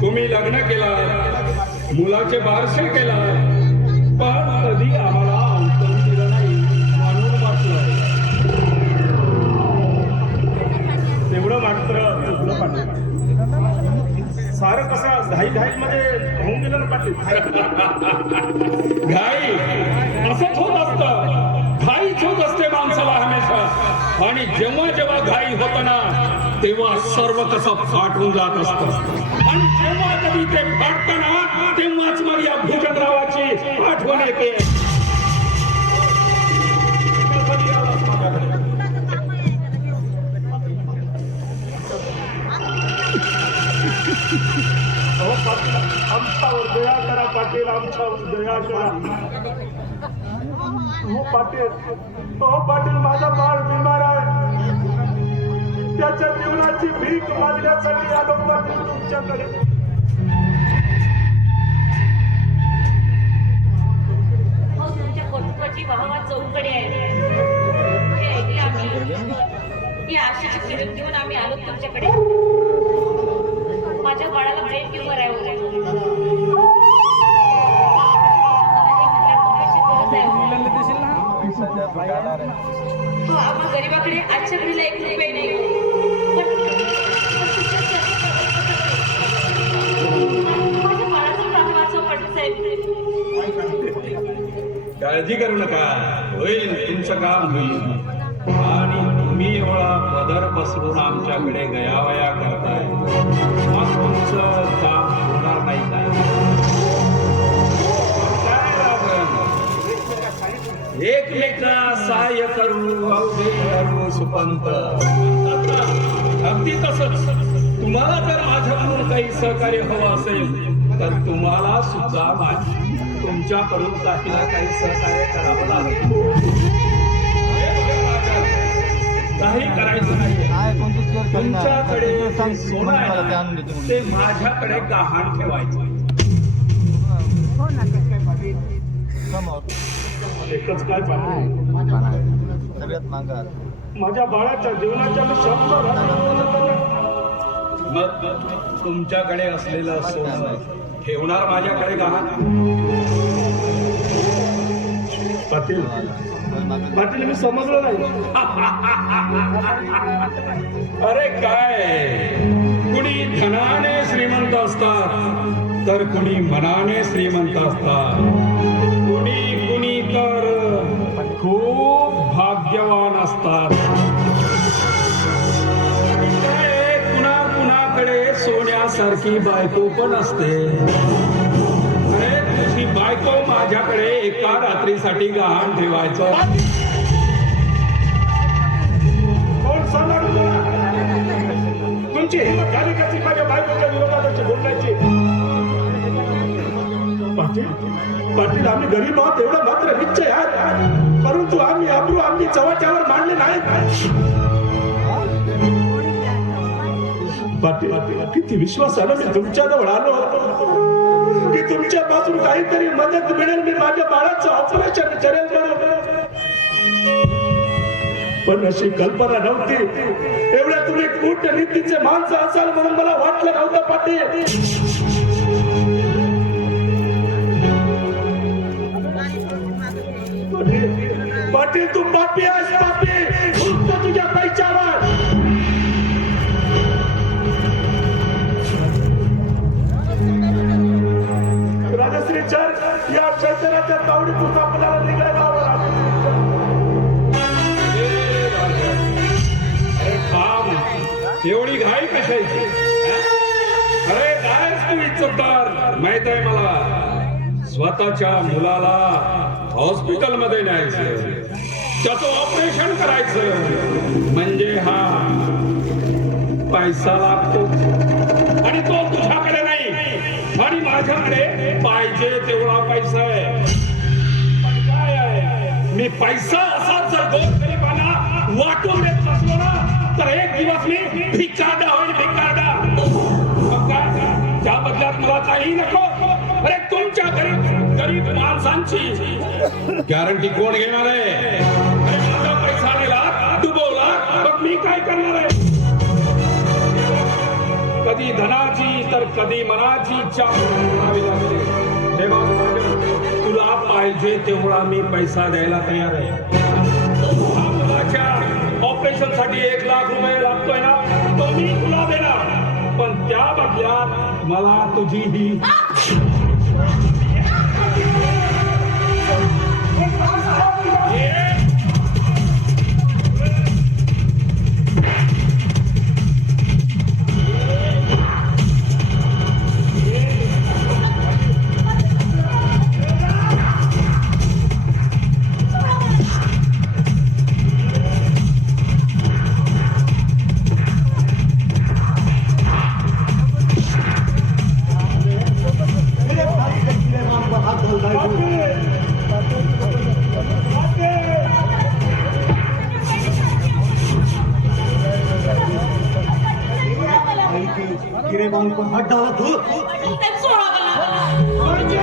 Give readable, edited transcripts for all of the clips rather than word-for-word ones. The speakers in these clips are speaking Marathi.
तुम्ही लग्न केलं, मुलाचे बारसे केलं, पण कधी आम्हाला उत्तर दिलं नाही म्हणून वाटलं. तेवढं मात्र चुकलं पाटील. सारं कसं घाई मध्ये होऊन गेलं ना पाटील. घाई असंच होत असतं, घाईच होत असते माणसाला हमेशा. आणि जेव्हा जेव्हा घाई होत ना तेव्हा सर्व कसं फाटून जात असतं. आणि जेव्हा कधी ते फाटताना तेव्हाच मग या भूषणरावाची आठवण येते. हो पाटील, आमच्यावर दया करा पाटील, आमच्यावर दया करा. हो पाटील, माझा बाळ बिमार आहे. त्याच्या जीवनाची भीक मागण्यासाठी आलो पाटील तुमच्याकडे. हो, तुमच्या कुटुंबाची वाहवा चौकडे आहे. हे ऐकले आम्ही. या आशेची किरण घेऊन आम्ही आलो तुमच्याकडे. माझ्या बाळाला ब्रेन ट्यूमर आहे. हो, आम्हा गरीबाकडे आजच्या घडीला 1 रुपये नाही. माझ्या बाळाचा प्राण वाचवा पाटील साहेब. काळजी करू नका, होईल तुमचं काम होईल. आणि तुम्ही एवढा पदर पसरून आमच्याकडे गयावया करताय, मग तुमचं काम होणार नाही काय? एकमेका सहाय्य करू, अवघे करू सुपंत. अगदी तसंच तुम्हाला जर माझ्याकडून काही सहकार्य हवं असेल तर तुम्हाला सुद्धा तुमच्याकडून काही ना काही सहकार्य करावं लागेल. काही करायचं नाही. तुमच्याकडे सोनं आहे ते माझ्याकडे गहाण ठेवायचं. एकच काय पाटील, माझ्या बाळाच्या जीवनाच्या मी शब्द मग तुमच्याकडे असलेलं सोनं ठेवणार माझ्याकडे गहाण? पाटील पाटील मी समजलं नाही. अरे काय, कुणी धनाने श्रीमंत असतात तर कुणी मनाने श्रीमंत असतात. कुणी तर खूप भाग्यवान असतात. कुणाकडे सोन्यासारखी बायको पण असते. अरे तुझी बायको माझ्याकडे एका रात्रीसाठी गहाण ठेवायचं. कोण सांगणार तुमची हिंमत झाली कशी माझ्या बायकोच्या विरोधात अशी बोलण्याची? पाटील आम्ही गरीब आहोत एवढं मात्र निश्चय आहे, परंतु आम्ही चव्हाट्यावर मांडले नाही. पाटील किती विश्वासानं मी तुमच्याजवळ आलो होतो की तुमच्यापासून काहीतरी मदत मिळेल, मी माझ्या बाळाचं ऑपरेशन करेल म्हणून. पण अशी कल्पना नव्हती एवढ्या तुम्ही कूटनीतीचे माणसं असाल म्हणून मला वाटलं नव्हतं पाटील. पाटील तू पापी आहेस, पापी फक्त तुझ्या पैशावर. राजश्री चर्च या शैतानाच्या तावडीतून आपल्याला निघायला हवं. एवढी घाई कशायची? अरे काय तू इज्जतदार माहित आहे मला. स्वतःच्या मुलाला हॉस्पिटलमध्ये न्यायचं, त्याचं ऑपरेशन करायचं म्हणजे हा पैसा लागतो. आणि तो तुझ्याकडे नाही आणि माझ्याकडे पाहिजे तेवढा पैसा आहे. पण काय आहे, मी पैसा असाच जर गोरगरिबांना वाटून देत नसलो ना तर एक दिवस मी भिकारडा होईल, भिकारडा. मग काय, त्या बदल्यात मला काही नको. अरे तुमच्या गरीब माणसांची गॅरंटी कोण घेणार आहे? अरे माझा पैसा नेला, डुबवला, मग मी काय करणार आहे? कधी धनाची तर कधी मनाची इच्छा करावी लागते. तेव्हा तुला पाहिजे तेवढा मी पैसा द्यायला तयार आहे. हा मुलाच्या ऑपरेशन साठी 1 लाख रुपये लागतोय ना, तो मी तुला देणार. पण त्या बदल्यात मला तुझी ही गिरेबान पर हाथ डाला तू. सोडा मला.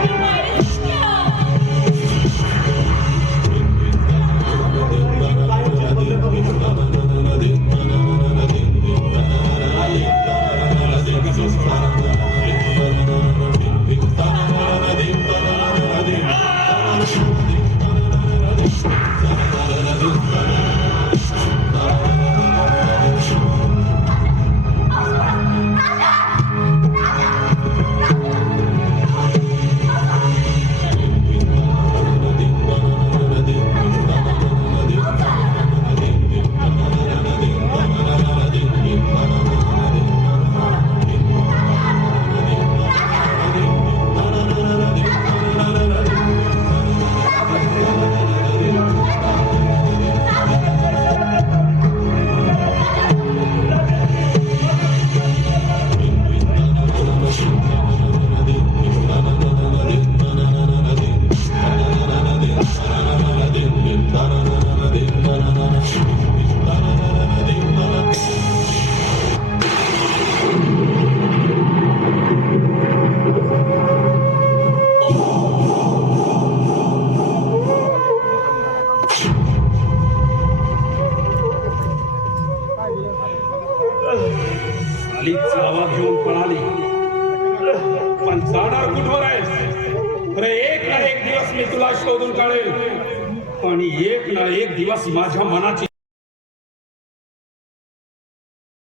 आलीच गावात घेऊन पळाली. पण जाणार कुठवर आहेस? अरे एक ना एक दिवस मी तुला शोधून काढेल. आणि एक ना एक दिवस माझ्या मनाची